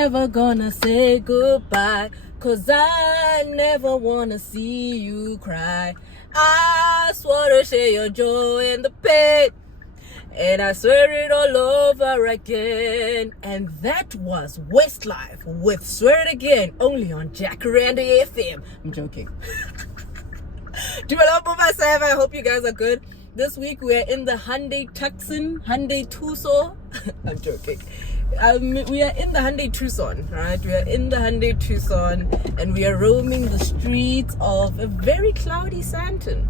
never gonna say goodbye, 'cause I never wanna see you cry. I swore to share your joy and the pain, and I swear it all over again. And that was Westlife with Swear It Again, only on Jacaranda FM. I'm joking. Do I love myself? I hope you guys are good. This week we are in the Hyundai Tucson. I'm joking. We are in the Hyundai Tucson, right? We are in the Hyundai Tucson, and we are roaming the streets of a very cloudy Santon.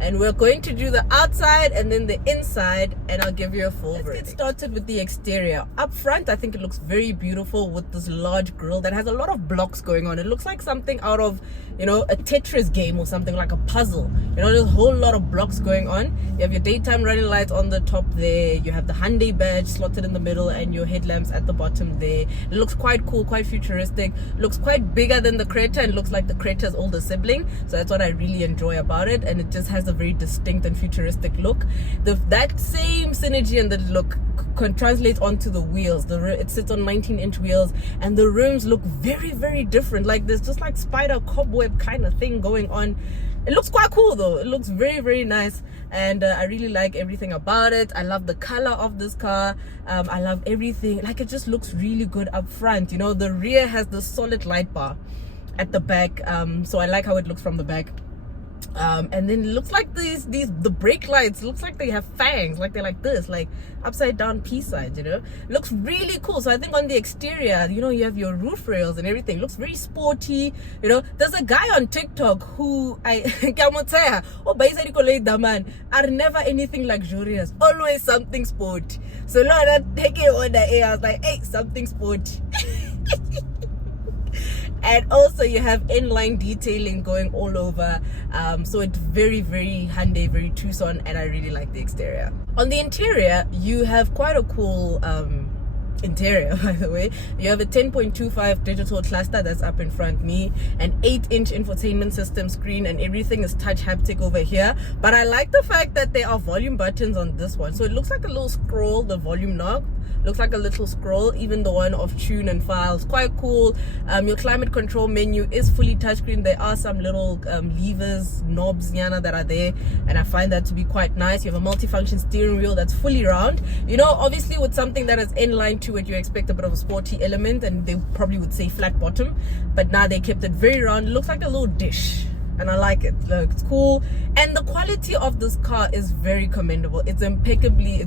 And we're going to do the outside and then the inside, and I'll give you a full verdict. Let's get started with the exterior. Up front, I think it looks very beautiful with this large grille that has a lot of blocks going on. It looks like something out of, a Tetris game or something, like a puzzle. There's a whole lot of blocks going on. You have your daytime running lights on the top there. You have the Hyundai badge slotted in the middle and your headlamps at the bottom there. It looks quite cool, quite futuristic. Looks quite bigger than the Creta and looks like the Creta's older sibling. So that's what I really enjoy about it. And it just has a very distinct and futuristic look. That same synergy and the look can translate onto the wheels. It sits on 19-inch wheels, and the rims look very, very different. Like there's just like spider cobweb kind of thing going on. It looks quite cool though. It looks very, very nice, and I really like everything about it. I love the color of this car. I love everything. Like, it just looks really good up front. The rear has the solid light bar at the back, so I like how it looks from the back. And then it looks like the brake lights looks like they have fangs, like they're like this, like upside down peace signs. It looks really cool. So I think on the exterior, you have your roof rails and everything. It looks very sporty. There's a guy on TikTok who are never anything luxurious, always something sporty. So now that take it on the air, I was like, hey, something sporty. And also you have N-Line detailing going all over, so it's very, very Hyundai, very Tucson, and I really like the exterior. On the interior, you have quite a cool interior, by the way. You have a 10.25 digital cluster that's up in front me, an 8-inch infotainment system screen, and everything is touch haptic over here. But I like the fact that there are volume buttons on this one, so it looks like a little scroll. The volume knob looks like a little scroll, even the one of tune and files. Quite cool. Your climate control menu is fully touchscreen. There are some little levers, knobs, that are there, and I find that to be quite nice. You have a multifunction steering wheel that's fully round. Obviously with something that is N-Line to it, you expect a bit of a sporty element, and they probably would say flat bottom, but now they kept it very round. It looks like a little dish, and I like it. Look, it's cool, and the quality of this car is very commendable. It's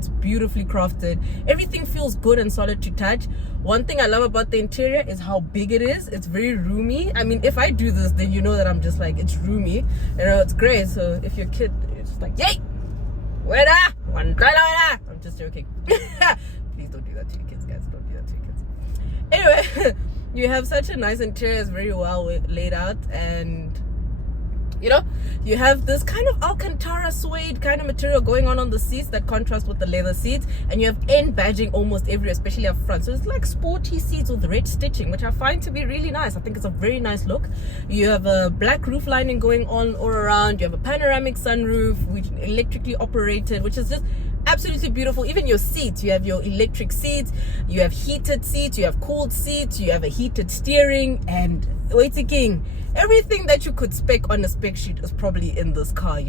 beautifully crafted. Everything feels good and solid to touch. One thing I love about the interior is how big it is. It's very roomy. I mean, if I do this, then that I'm just like, it's roomy. It's great. So if your kid is just like, yay, I'm just joking. Please don't do that to your kids, guys. Don't do that to your kids. Anyway, you have such a nice interior. It's very well laid out, and you have this kind of Alcantara suede kind of material going on the seats that contrast with the leather seats, and you have N badging almost everywhere, especially up front. So it's like sporty seats with red stitching, which I find to be really nice. I think it's a very nice look. You have a black roof lining going on all around. You have a panoramic sunroof, which electrically operated, which is just absolutely beautiful. Even your seats, you have your electric seats, you have heated seats, you have cooled seats, you have a heated steering, and waiting. Everything that you could spec on a spec sheet is probably in this car.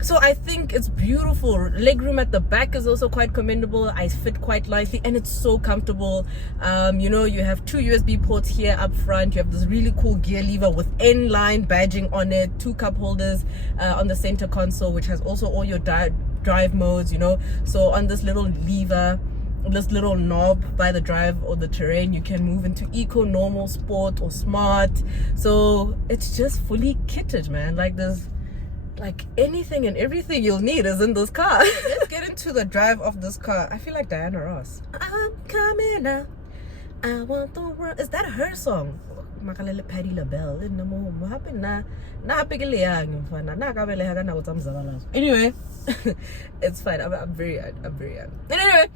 So I think it's beautiful. Legroom at the back is also quite commendable. I fit quite nicely, and it's so comfortable. You have 2 USB ports here up front. You have this really cool gear lever with N-Line badging on it, 2 cup holders on the center console, which has also all your drive modes. So on this little lever, this little knob by the drive or the terrain, you can move into eco, normal, sport, or smart. So it's just fully kitted, man. Like there's like anything and everything you'll need is in this car. Let's get into the drive of this car. I feel like Diana Ross. I'm coming out, I want the world. Is that her song? makalele Paddy LaBelle in the mo happen na happy young fana na ka bele na utamzabalazo. Anyway, it's fine. I'm very young. And anyway,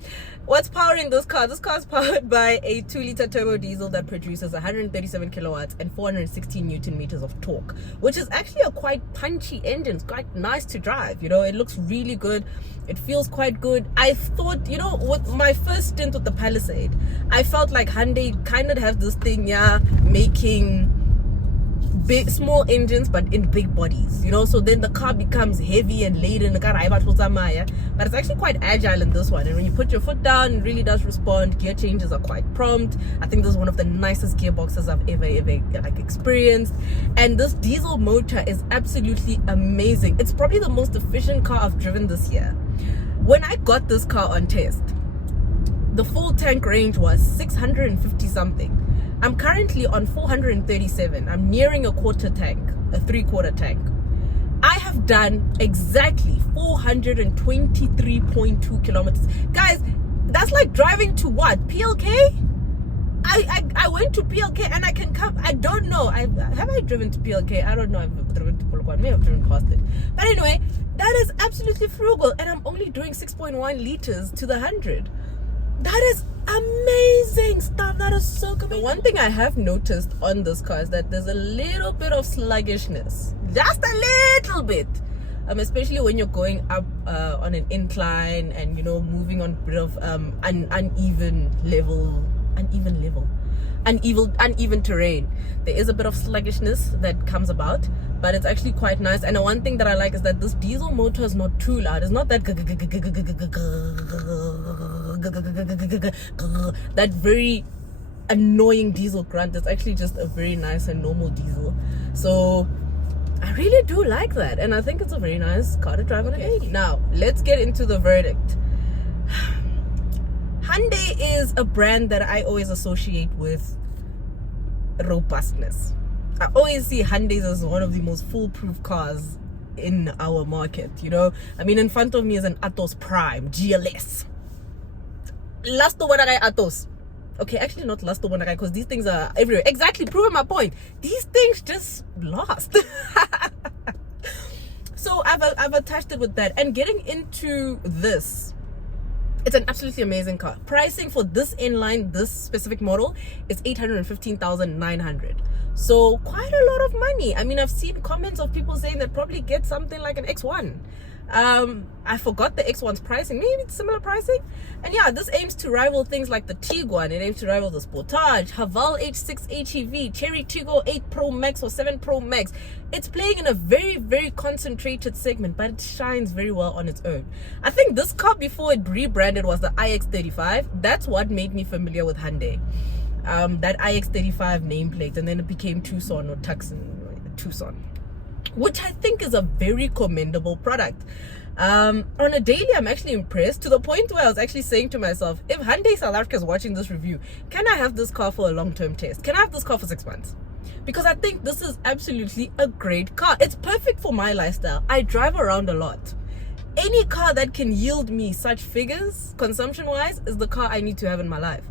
what's powering this car? This car is powered by a 2-liter turbo diesel that produces 137 kilowatts and 416 newton meters of torque, which is actually a quite punchy engine. It's quite nice to drive. You know, it looks really good. It feels quite good. I thought, you know, with my first stint with the Palisade, I felt like Hyundai kind of has this thing, making big small engines but in big bodies, you know, so then the car becomes heavy and laden, but it's actually quite agile in this one. And when you put your foot down, it really does respond. Gear changes are quite prompt. I think this is one of the nicest gearboxes I've ever like experienced. And this diesel motor is absolutely amazing. It's probably the most efficient car I've driven this year. When I got this car on test, the full tank range was 650 something. I'm currently on 437. I'm nearing a quarter tank, a 3/4 tank. I have done exactly 423.2 kilometers. Guys, that's like driving to what? PLK? I went to PLK and I can come. I don't know. Have I driven to PLK? I don't know. I've driven to Polokwane. May have driven past it. But anyway, that is absolutely frugal. And I'm only doing 6.1 liters to the 100. That is amazing stuff. That is so good. The one thing I have noticed on this car is that there's a little bit of sluggishness, just a little bit, especially when you're going up on an incline and, you know, moving on a bit of uneven terrain. There is a bit of sluggishness that comes about, but it's actually quite nice. And the one thing that I like is that this diesel motor is not too loud. It's not that that very annoying diesel grunt. It's actually just a very nice and normal diesel. So I really do like that, and I think it's a very nice car to drive on a day. Now let's get into the verdict. Hyundai is a brand that I always associate with robustness. I always see Hyundai as one of the most foolproof cars in our market, you know. I mean, in front of me is an Atos Prime GLS. Last one I Atos. Okay, actually not last one because these things are everywhere. Exactly, proving my point. These things just lost. So I've attached it with that. And getting into this, it's an absolutely amazing car. Pricing for this N-Line, this specific model, is 815,900. So quite a lot of money. I mean, I've seen comments of people saying that probably get something like an X1. I forgot the X1's pricing. Maybe it's similar pricing. And yeah, this aims to rival things like the Tiguan. It aims to rival the Sportage, Haval H6 HEV, Cherry Tiggo 8 Pro Max or 7 Pro Max. It's playing in a very, very concentrated segment, but it shines very well on its own. I think this car, before it rebranded, was the iX35. That's what made me familiar with Hyundai. That iX35 nameplate, and then it became Tucson or Tucson, which I think is a very commendable product. On a daily, I'm actually impressed, to the point where I was actually saying to myself, if Hyundai South Africa is watching this review, can I have this car for a long-term test? Can I have this car for 6 months? Because I think this is absolutely a great car. It's perfect for my lifestyle. I drive around a lot. Any car that can yield me such figures, consumption-wise, is the car I need to have in my life.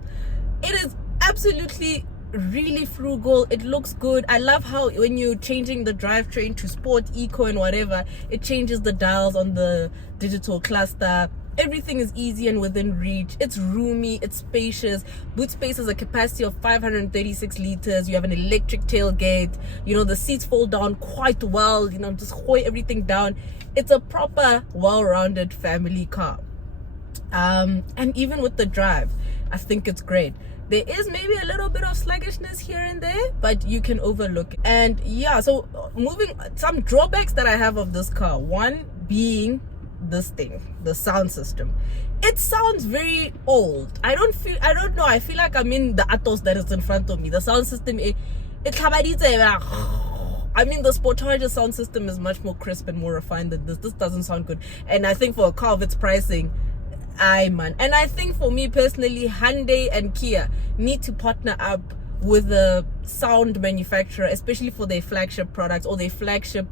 It is absolutely really frugal. It looks good. I love how when you're changing the drivetrain to sport, eco and whatever, it changes the dials on the digital cluster. Everything is easy and within reach. It's roomy, it's spacious. Boot space has a capacity of 536 liters. You have an electric tailgate. You know, the seats fold down quite well. You know, just hoy everything down. It's a proper, well-rounded family car. And even with the drive, I think it's great. There is maybe a little bit of sluggishness here and there, but you can overlook it. And yeah, so moving, some drawbacks that I have of this car. One being this thing, the sound system. It sounds very old. I don't know, I feel like I'm in the Atos that is in front of me. The sound system, I mean, the Sportage sound system is much more crisp and more refined than this. This doesn't sound good. And I think for a car of its pricing, and I think for me personally, Hyundai and Kia need to partner up with a sound manufacturer, especially for their flagship products or their flagship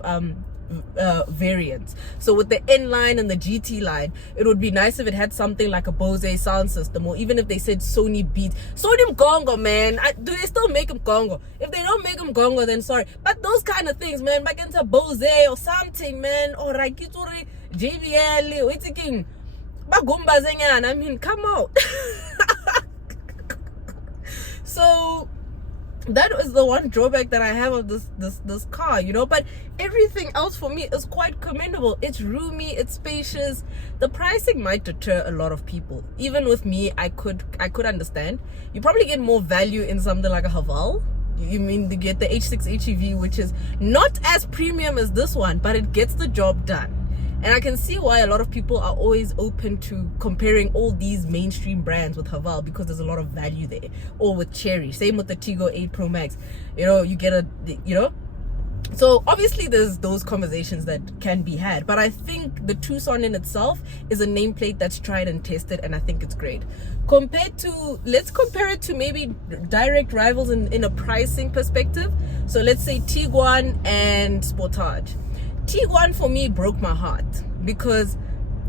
variants. So with the N-Line and the GT line, it would be nice if it had something like a Bose sound system, or even if they said Sony Beats. Sony Mgongo, man. Do they still make them Gongo? If they don't make them Gongo, then sorry. But those kind of things, man, back into Bose or something, man, or Rakitori, JBL, or it's king. I mean, come out. So that is the one drawback that I have of this car, you know. But everything else for me is quite commendable. It's roomy, it's spacious. The pricing might deter a lot of people. Even with me, I could understand. You probably get more value in something like a Haval. You mean to get the H6 HEV, which is not as premium as this one, but it gets the job done. And I can see why a lot of people are always open to comparing all these mainstream brands with Haval, because there's a lot of value there. Or with Cherry, same with the Tiggo 8 Pro Max. You know, you get so obviously there's those conversations that can be had, but I think the Tucson in itself is a nameplate that's tried and tested, and I think it's great. Let's compare it to maybe direct rivals in a pricing perspective. So let's say Tiguan and Sportage. Tiguan for me broke my heart because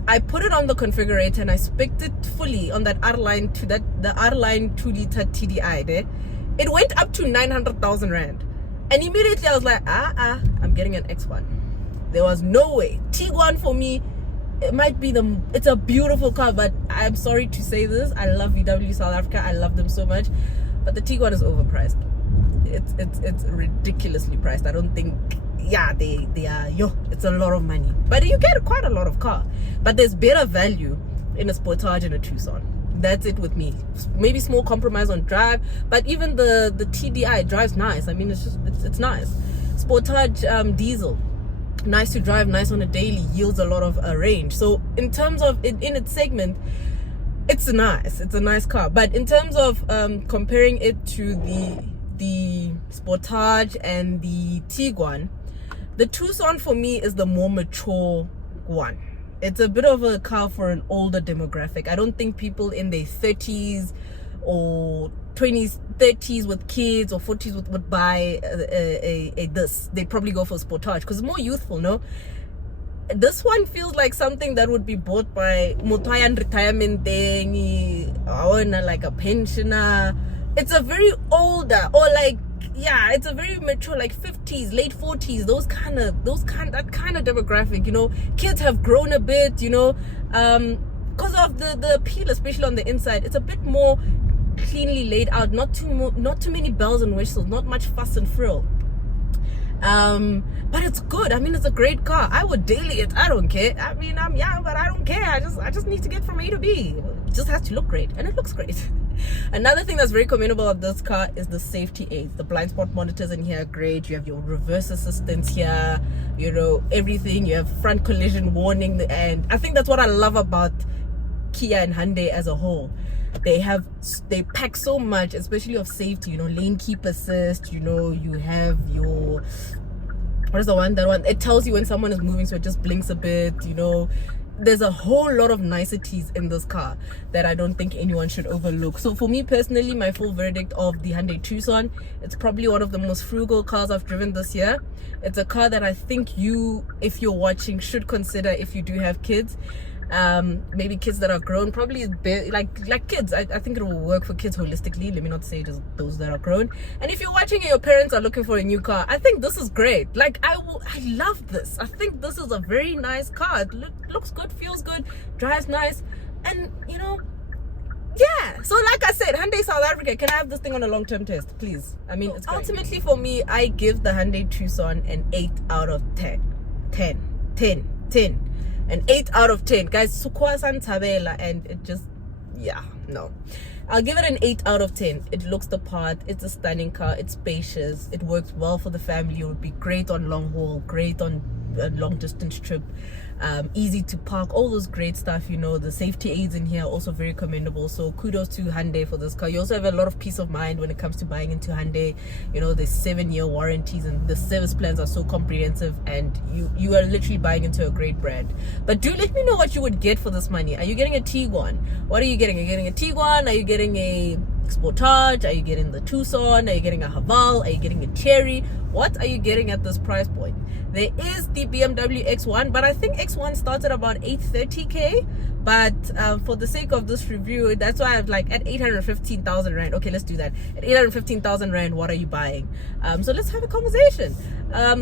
I put it on the configurator and I spec'd it fully on that R-Line the R-Line 2-liter TDI there. It went up to 900,000 Rand. And immediately I was like, I'm getting an X1. There was no way. Tiguan for me, it's a beautiful car, but I'm sorry to say this. I love VW South Africa. I love them so much. But the Tiguan is overpriced. It's ridiculously priced. I don't think, they are, it's a lot of money. But you get quite a lot of car. But there's better value in a Sportage and a Tucson. That's it with me. Maybe small compromise on drive, but even the TDI drives nice. I mean, it's nice. Sportage diesel, nice to drive, nice on a daily, yields a lot of range. So in terms of in its segment, it's nice. It's a nice car. But in terms of comparing it to the Sportage and the Tiguan, the Tucson for me is the more mature one. It's a bit of a car for an older demographic. I don't think people in their 30s or 20s, 30s with kids or 40s would buy this. They'd probably go for a Sportage because it's more youthful, no? This one feels like something that would be bought by Motayan retirement thing, or like a pensioner. It's a very older, or like, it's a very mature, like 50s, late 40s, that kind of demographic, you know. Kids have grown a bit, you know, because of the appeal, especially on the inside. It's a bit more cleanly laid out, not too many bells and whistles, not much fuss and frill. But it's good. I mean, it's a great car. I would daily it. I don't care. I mean, I'm young, but I don't care. I just need to get from A to B. It just has to look great, and it looks great. Another thing that's very commendable of this car is the safety aids. The blind spot monitors in here are great. You have your reverse assistance here, you know, everything. You have front collision warning, and I think that's what I love about Kia and Hyundai as a whole. They pack so much, especially of safety, you know, lane keep assist, you know, you have your, what is the one, that one, it tells you when someone is moving, so it just blinks a bit, you know. There's a whole lot of niceties in this car that I don't think anyone should overlook. So for me personally, my full verdict of the Hyundai Tucson, it's probably one of the most frugal cars I've driven this year. It's a car that I think you, if you're watching, should consider if you do have kids. Maybe kids that are grown, probably like kids. I think it will work for kids holistically. Let me not say just those that are grown. And if you're watching and your parents are looking for a new car, I think this is great. Like, I love this. I think this is a very nice car. It looks good, feels good, drives nice, and you know, yeah. So like I said, Hyundai South Africa, can I have this thing on a long-term test, please? I mean, it's great. Ultimately for me, I give the Hyundai Tucson an 8 out of 10. 10. An 8 out of 10, guys. Sukwasan Tabela, and it just, no. I'll give it an 8 out of 10. It looks the part. It's a stunning car. It's spacious. It works well for the family. It would be great on long haul, great on a long distance trip. Easy to park, all those great stuff, you know. The safety aids in here are also very commendable. So kudos to Hyundai for this car. You also have a lot of peace of mind when it comes to buying into Hyundai. You know, there's 7-year warranties and the service plans are so comprehensive, and you are literally buying into a great brand. But do let me know what you would get for this money. Are you getting a Tiguan? What are you getting? Are you getting a Tiguan? Are you getting a Sportage? Are you getting the Tucson? Are you getting a Haval? Are you getting a Cherry? What are you getting at this price point? There is the BMW X1, but I think X1 starts at about 830k. But for the sake of this review, that's why I'm like at 815,000 rand. Okay, let's do that. At 815,000 rand, what are you buying? So let's have a conversation.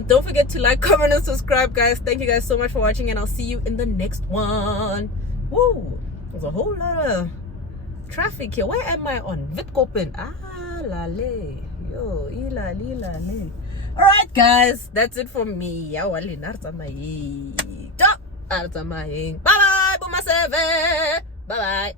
Don't forget to like, comment, and subscribe, guys. Thank you guys so much for watching, and I'll see you in the next one. Woo! There's a whole lot of traffic here. Where am I on? Witkopen. Ah, lale. Yo, ilali lale. Alright, guys. That's it for me. Bye bye. Bye bye. Bye bye.